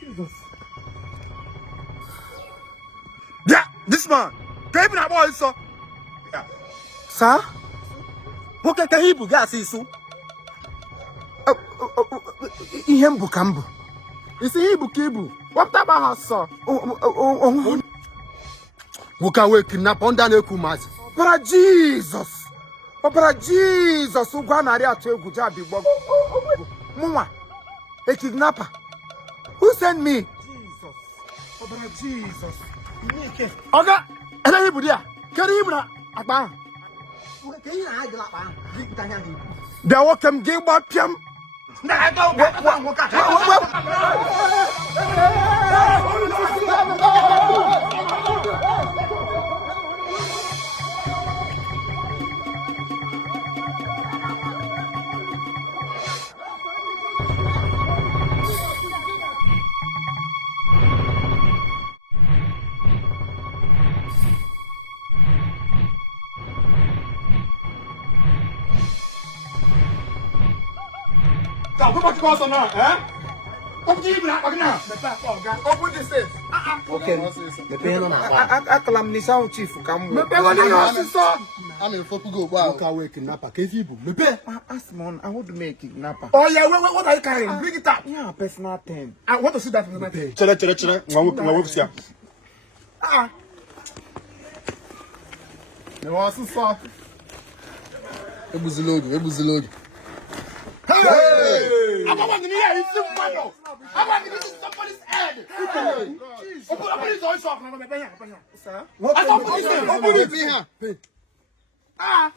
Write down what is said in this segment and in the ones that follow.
Jesus! Yeah, this man. Can you be a boy, sir? Yeah. Sir? What can you gas is so? Ihembu Kambu. Is he Bukibu? What about her, sir? Woka we kidnap under the Kumas. But Jesus! But Jesus! Who gonna react to a good job? Muma, a kidnapper. Who sent me? Jesus. But Jesus. Oga, and anybody? Can you bring a bar? They walk him, give up him. Open this thing. Okay. The pen on I clam this out, chief. Come with I'm in for go. Wow, kidnapper. I want to make kidnapper. Oh, yeah, what are you carrying? Bring it up. Yeah, personal thing. I want to see that from the pay. Chill. Ah. You want some soft? It was a load. Hey! I want to hear you see money. I want to see somebody's head. Open his eyes off. Sir? What are you doing? Ah!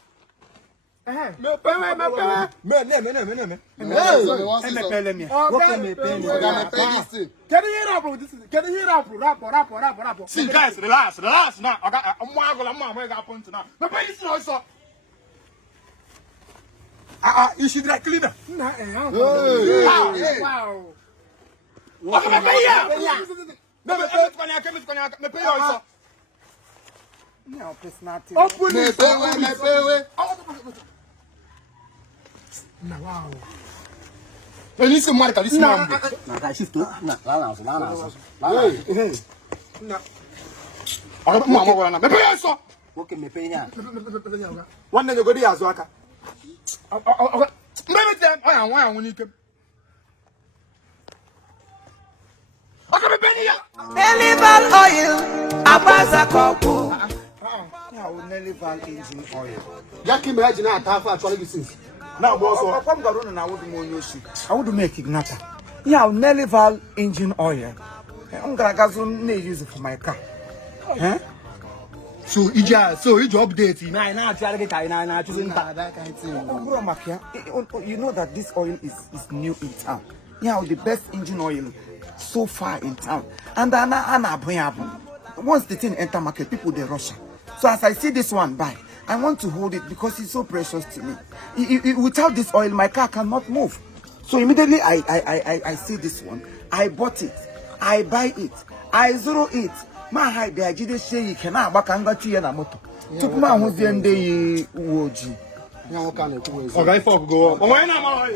See, guys, relax now. You should like cleaner. Wow. Open it. Wow. Listen, Marca, listen. One day you go to Azuaka. Maybe then I want when you come. Nelival oil, abaza koku. Nelival engine oil. Jackie, imagine I have actually since. Now, boss, I'm going to I would make igniter. Yeah, Nelival engine oil. I'm going to use it for my car. Huh? So you update you know that this oil is new in town. Yeah, the best engine oil so far in town. And once the thing enter market, people they rush. So as I see this one buy, I want to hold it because it's so precious to me. Without this oil, my car cannot move. So immediately I see this one, I bought it, I buy it, I zero it. My height, the idea say you cannot back and got you in a motor. Took my who's the end day woji. Okay, folk go. When I'm all right,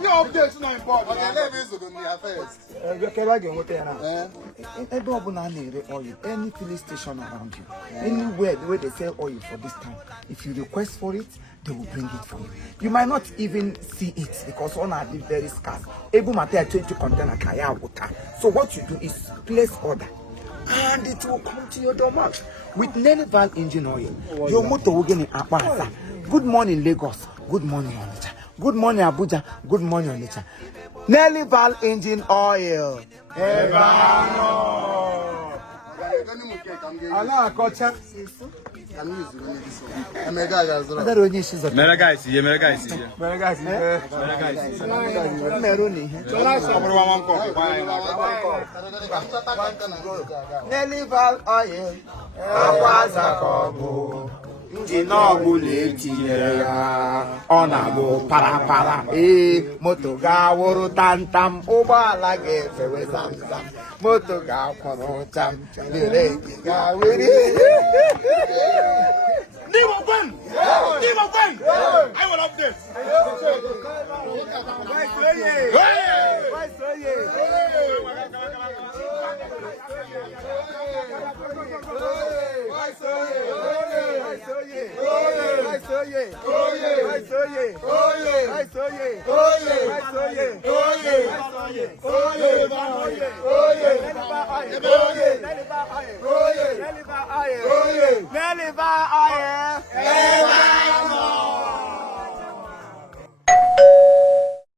you updates not important. Okay, let me go first. Any filling station around you, anywhere where they sell oil for this time, if you request for it, they will bring it for you. You might not even see it because one are very scarce. Able material 20 container kaya water. So what you do is place order, and it will come to your doormat with Nelival engine oil. Your motor will get in Apasa. Good morning, Lagos. Good morning, Onitsha. Good morning, Abuja. Good morning, Onitsha. Nelival engine oil. Allah, kocha. Nelival oil. Para moto ga woro tantam ubala ge fewe zamzam moto ga kworo tam lele ga wiri ni mo ban I will update.